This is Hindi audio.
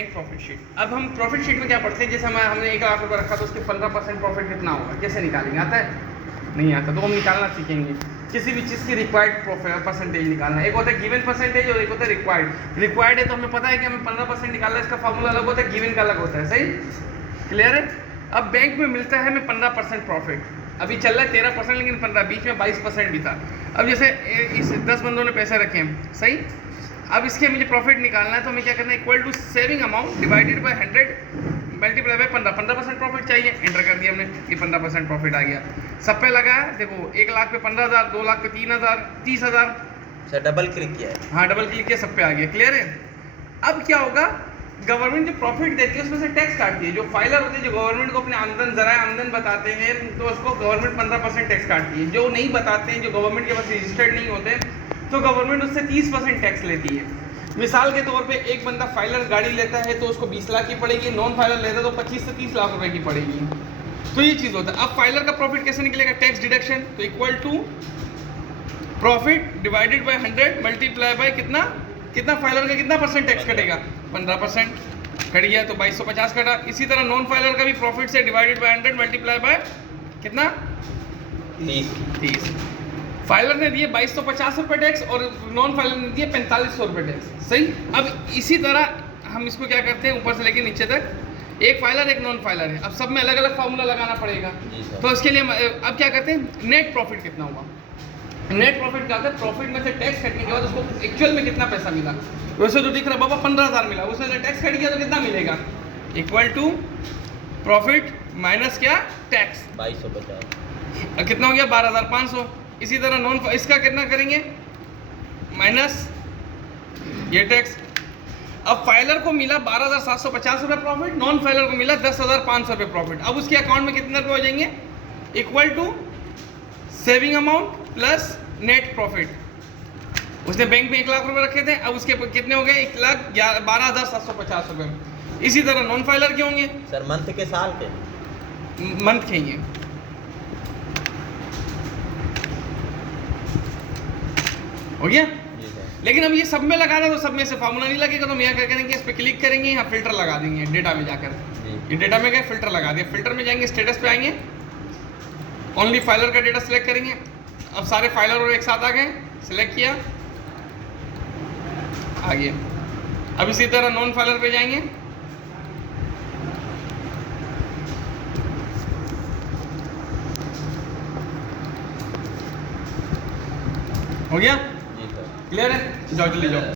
Bank profit sheet. अब हम प्रॉफिट शीट में क्या पढ़ते हैं, जैसे हमने 1 लाख रुपये रखा तो उसके 15% प्रॉफिट कितना होगा, कैसे निकालेंगे, आता है? नहीं आता, तो हम निकालना सीखेंगे। किसी भी चीज़ की रिक्वायर्ड परसेंटेज निकालना, एक होता है गिवन परसेंटेज और एक होता है रिक्वायर्ड। रिक्वायर्ड है तो हमें पता है कि हमें 15% निकालना है, इसका फॉर्मूला अलग होता है, गिवन का अलग होता है, सही क्लियर है। अब बैंक में मिलता है हमें 15% प्रॉफिट, अभी चल रहा है 13%, लेकिन 15 बीच में 22% भी था। अब जैसे इस 10 बंदों ने पैसे रखे हैं, सही, अब इसके मुझे प्रॉफिट निकालना है तो हमें क्या करना है, equal to saving amount divided by 100 multiply by 15% profit चाहिए, एंटर कर दिया हमने, ये 15% प्रॉफिट आ गया। सब पे लगाया, देखो 1 लाख पे 15,000, 2 लाख पे 3,000, 30,000। सर डबल क्लिक किया है? हाँ डबल क्लिक किया, सब पे आ गया, क्लियर है। अब क्या होगा, गवर्नमेंट जो प्रॉफिट देती है उसमें से टैक्स काटती है। जो फाइलर होते हैं जो गवर्नमेंट को अपने आमदन बताते हैं तो उसको गवर्नमेंट 15% टैक्स काटती है। जो नहीं बताते हैं, जो गवर्नमेंट के पास रजिस्टर्ड नहीं होते, तो गवर्नमेंट उससे 30% टैक्स लेती है। मिसाल के तौर पे एक बंदा फाइलर गाड़ी लेता है तो उसको 20 लाख की पड़ेगी, नॉन फाइलर लेता है तो 25 से 30 लाख रुपए की पड़ेगी। तो ये चीज़ होता है। अब फाइलर का प्रॉफिट कैसे निकलेगा, टैक्स डिडक्शन, तो equal to profit divided by 100 multiply by कितना फाइलर का कितना परसेंट टैक्स कटेगा, 15% कट गया, तो 2250 कटा। इसी तरह नॉन फाइलर का भी प्रॉफिट से डिवाइडेड बाय 100 मल्टीप्लाई बाय कितना, 30। फाइलर ने दिए 2250 रुपये टैक्स और नॉन फाइलर ने दिए 4500 रुपये टैक्स, सही। अब इसी तरह हम इसको क्या करते हैं, ऊपर से लेके नीचे तक, एक फाइलर एक नॉन फाइलर है, अब सब में अलग अलग फार्मूला लगाना पड़ेगा। तो इसके लिए अब क्या करते हैं, नेट प्रॉफिट कितना हुआ। नेट प्रॉफिट क्या होता है, प्रॉफिट में से टैक्स कटने के बाद उसको एक्चुअल में कितना पैसा मिला। वैसे तो दिख रहा बाबा 15,000 मिला, उसमें से टैक्स कट गया तो कितना मिलेगा, इक्वल टू प्रॉफिट माइनस क्या, टैक्स, 2250। कितना हो गया, 12,500। इसी तरह नॉन इसका कितना करेंगे, माइनस ये टैक्स। अब फाइलर को मिला 12,750 रुपये प्रॉफिट, नॉन फाइलर को मिला 10,500 रुपये प्रॉफिट। अब उसके अकाउंट में कितने रुपये हो जाएंगे, equal to saving amount plus net profit. उसने बैंक में 1 लाख रुपए रखे थे, अब उसके कितने हो गए, 1,12,750 रुपये। इसी तरह नॉन फाइलर के होंगे, सर मंथ के, साल के? मंथ के ही हो गया। लेकिन अब ये सब में लगाना तो सब में से फार्मूला नहीं लगेगा, तो हम यहाँ क्या करेंगे, इस पर क्लिक करेंगे, यहाँ फिल्टर लगा देंगे डेटा में जाकर। ये डेटा में गए, फिल्टर लगा दिया, फिल्टर में जाएंगे, स्टेटस पे आएंगे, ओनली फाइलर का डेटा सिलेक्ट करेंगे। अब सारे फाइलर और एक साथ आ गए, सिलेक्ट किया, आ गया। अब इसी तरह नॉन फाइलर पे जाएंगे, हो गया, क्लियर है, जाओ जल्दी जाओ।